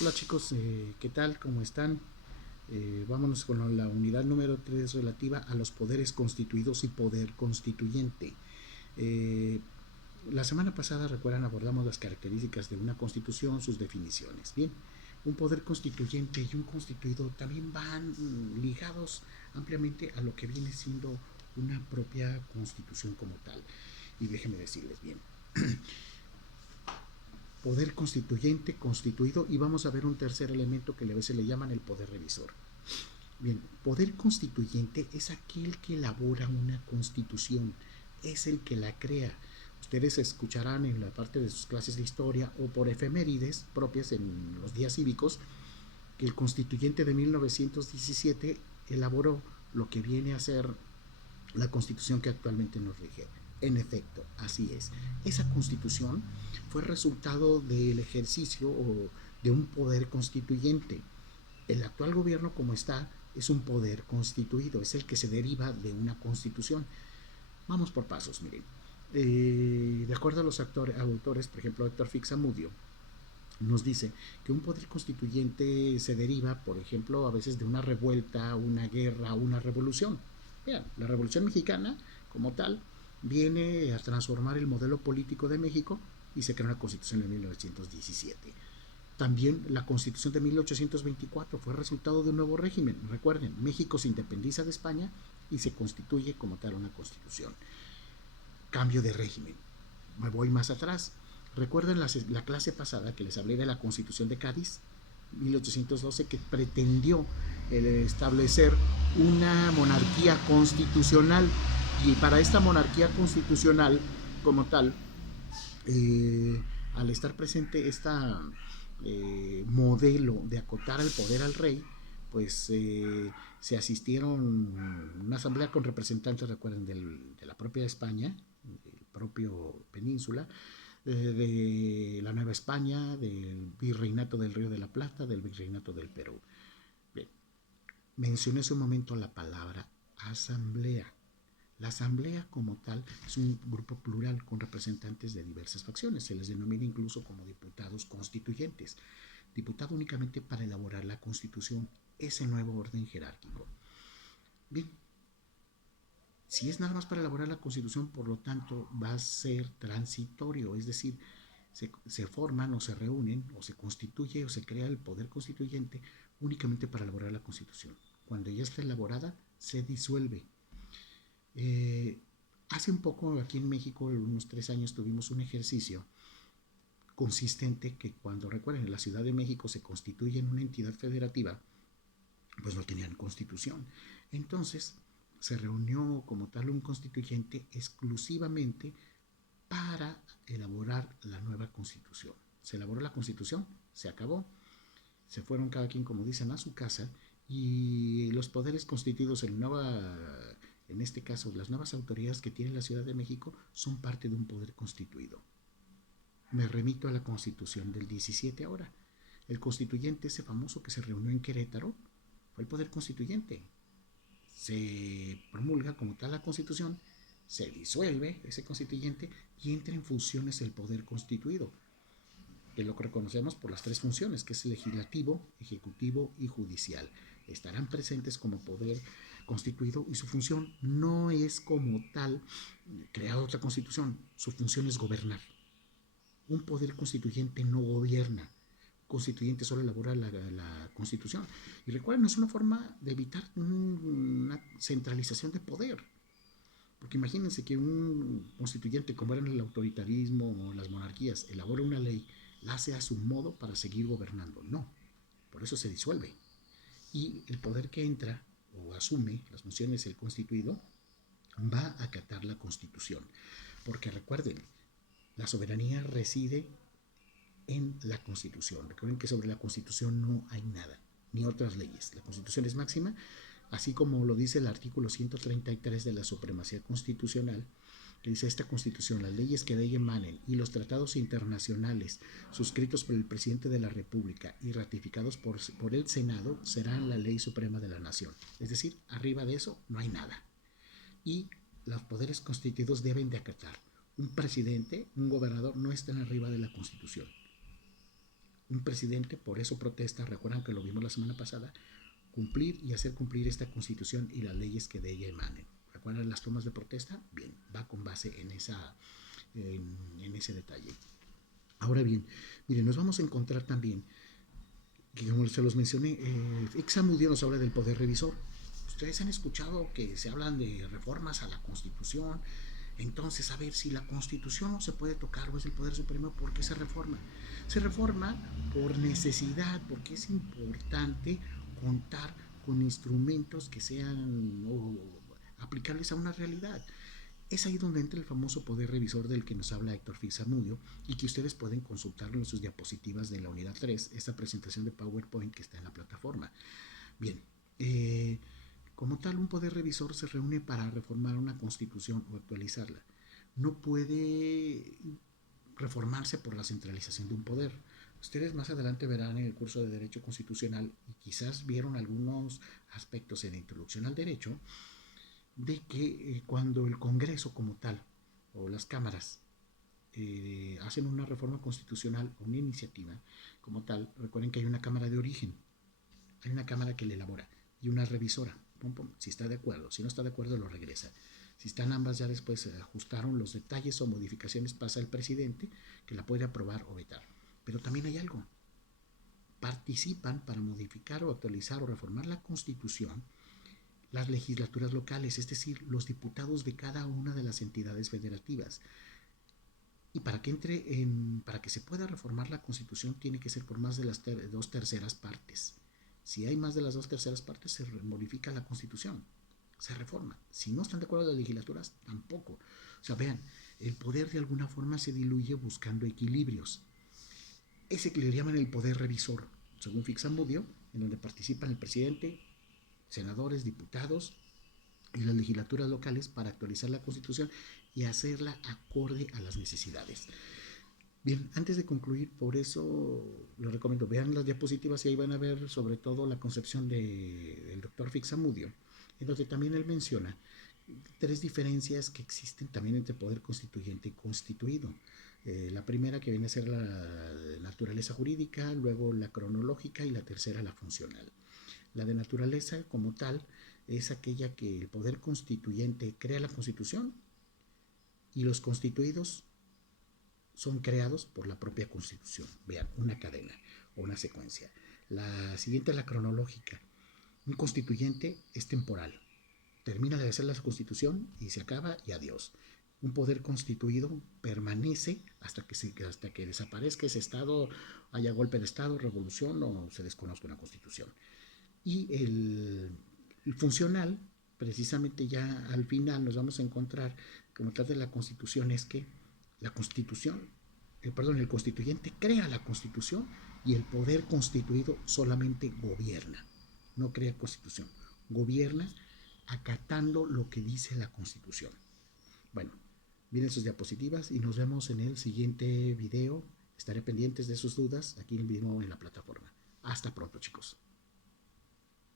Hola chicos, ¿qué tal? ¿Cómo están? Vámonos con la unidad número 3 relativa a los poderes constituidos y poder constituyente. Eh, la semana pasada, recuerdan, abordamos las características de una constitución, sus definiciones. Bien, un poder constituyente y un constituido también van ligados ampliamente a lo que viene siendo una propia constitución como tal. Y déjenme decirles bien, poder constituyente, constituido, y vamos a ver un tercer elemento que a veces le llaman el poder revisor. Bien, poder constituyente es aquel que elabora una constitución, es el que la crea. Ustedes escucharán en la parte de sus clases de historia o por efemérides propias en los días cívicos que el constituyente de 1917 elaboró lo que viene a ser la constitución que actualmente nos rige. En efecto, así es. Esa constitución fue resultado del ejercicio o de un poder constituyente. El actual gobierno como está es un poder constituido, es el que se deriva de una constitución. Vamos por pasos, miren. De acuerdo a los autores, por ejemplo, Héctor Fixamudio, nos dice que un poder constituyente se deriva, por ejemplo, a veces de una revuelta, una guerra, una revolución. Vean, la Revolución Mexicana, como tal, viene a transformar el modelo político de México y se crea una constitución en 1917. También la Constitución de 1824 fue resultado de un nuevo régimen. Recuerden, México se independiza de España y se constituye como tal una constitución. Cambio de régimen. Me voy más atrás. Recuerden la clase pasada que les hablé de la Constitución de Cádiz, 1812, que pretendió establecer una monarquía constitucional. Y para esta monarquía constitucional, como tal, al estar presente esta modelo de acotar el poder al rey, pues se asistieron una asamblea con representantes, recuerden, de la propia España, del propio península, de la Nueva España, del virreinato del Río de la Plata, del virreinato del Perú. Bien, mencioné hace un momento la palabra asamblea. La asamblea como tal es un grupo plural con representantes de diversas facciones. Se les denomina incluso como diputados constituyentes. Diputado únicamente para elaborar la constitución, ese nuevo orden jerárquico. Bien, si es nada más para elaborar la constitución, por lo tanto va a ser transitorio, es decir, se forman o se reúnen o se constituye o se crea el poder constituyente únicamente para elaborar la constitución. Cuando ya está elaborada, se disuelve. Hace un poco aquí en México, unos 3 años, tuvimos un ejercicio consistente que cuando, recuerden, en la Ciudad de México se constituye en una entidad federativa, pues no tenían constitución. Entonces se reunió como tal un constituyente exclusivamente para elaborar la nueva constitución. Se elaboró la constitución, se acabó, se fueron cada quien, como dicen, a su casa y los poderes constituidos en este caso, las nuevas autoridades que tiene la Ciudad de México son parte de un poder constituido. Me remito a la Constitución del 17 ahora. El constituyente, ese famoso que se reunió en Querétaro, fue el poder constituyente. Se promulga como tal la Constitución, se disuelve ese constituyente y entra en funciones el poder constituido, que lo reconocemos por las tres funciones, que es legislativo, ejecutivo y judicial. Estarán presentes como poder constituido y su función no es como tal crear otra constitución, su función es gobernar. Un poder constituyente no gobierna, constituyente solo elabora la constitución. Y recuerden, es una forma de evitar una centralización de poder. Porque imagínense que un constituyente, como era en el autoritarismo o las monarquías, elabora una ley, la hace a su modo para seguir gobernando. No, por eso se disuelve. Y el poder que entra o asume las funciones del constituido va a acatar la constitución. Porque recuerden, la soberanía reside en la constitución. Recuerden que sobre la constitución no hay nada, ni otras leyes. La constitución es máxima, así como lo dice el artículo 133 de la supremacía constitucional, que dice: esta constitución, las leyes que de ella emanen y los tratados internacionales suscritos por el presidente de la República y ratificados por el Senado serán la ley suprema de la nación. Es decir, arriba de eso no hay nada. Y los poderes constituidos deben de acatar. Un presidente, un gobernador no están arriba de la constitución. un presidente, por eso protesta, recuerdan que lo vimos la semana pasada, cumplir y hacer cumplir esta Constitución y las leyes que de ella emanen. ¿Recuerdan las tomas de protesta? Bien, va con base en ese detalle. Ahora bien, miren, nos vamos a encontrar también, que como se los mencioné, Ixamudio nos habla del poder revisor. Ustedes han escuchado que se hablan de reformas a la Constitución. Entonces, a ver, si la Constitución no se puede tocar o es el Poder Supremo, ¿por qué se reforma? Se reforma por necesidad, porque es importante contar con instrumentos que sean aplicables a una realidad. Es ahí donde entra el famoso poder revisor del que nos habla Héctor Fixamudio y que ustedes pueden consultarlo en sus diapositivas de la unidad 3, esta presentación de PowerPoint que está en la plataforma. Bien, como tal, un poder revisor se reúne para reformar una constitución o actualizarla. No puede reformarse por la centralización de un poder. Ustedes más adelante verán en el curso de Derecho Constitucional, y quizás vieron algunos aspectos en la introducción al derecho, de que cuando el Congreso como tal, o las cámaras, hacen una reforma constitucional o una iniciativa como tal, recuerden que hay una cámara de origen, hay una cámara que le elabora y una revisora. Pum, pum, si está de acuerdo, si no está de acuerdo lo regresa. Si están ambas ya después ajustaron los detalles o modificaciones, pasa al presidente que la puede aprobar o vetar. Pero también hay algo. Participan para modificar o actualizar o reformar la Constitución las legislaturas locales, es decir, los diputados de cada una de las entidades federativas. Y para que se pueda reformar la Constitución tiene que ser por más de las dos terceras partes. Si hay más de las dos terceras partes, se modifica la Constitución, se reforma. Si no están de acuerdo las legislaturas, tampoco. O sea, vean, el poder de alguna forma se diluye buscando equilibrios. Ese que le llaman el poder revisor, según Fixamudio, en donde participan el presidente, senadores, diputados y las legislaturas locales para actualizar la Constitución y hacerla acorde a las necesidades. Bien, antes de concluir, por eso les recomiendo, vean las diapositivas y ahí van a ver sobre todo la concepción del doctor Fixamudio, en donde también él menciona tres diferencias que existen también entre poder constituyente y constituido. La primera que viene a ser la naturaleza jurídica, luego la cronológica y la tercera la funcional. La de naturaleza como tal es aquella que el poder constituyente crea la Constitución y los constituidos son creados por la propia Constitución. Vean, una cadena o una secuencia. La siguiente es la cronológica. Un constituyente es temporal. Termina de hacer la Constitución y se acaba y adiós. Un poder constituido permanece hasta que desaparezca ese Estado, haya golpe de Estado, revolución o se desconozca una Constitución. Y el funcional, precisamente ya al final nos vamos a encontrar como tal de la Constitución, es que la Constitución, el constituyente crea la Constitución y el poder constituido solamente gobierna, no crea Constitución, gobierna acatando lo que dice la Constitución. Bueno, miren sus diapositivas y nos vemos en el siguiente video. Estaré pendientes de sus dudas aquí mismo en la plataforma. Hasta pronto, chicos.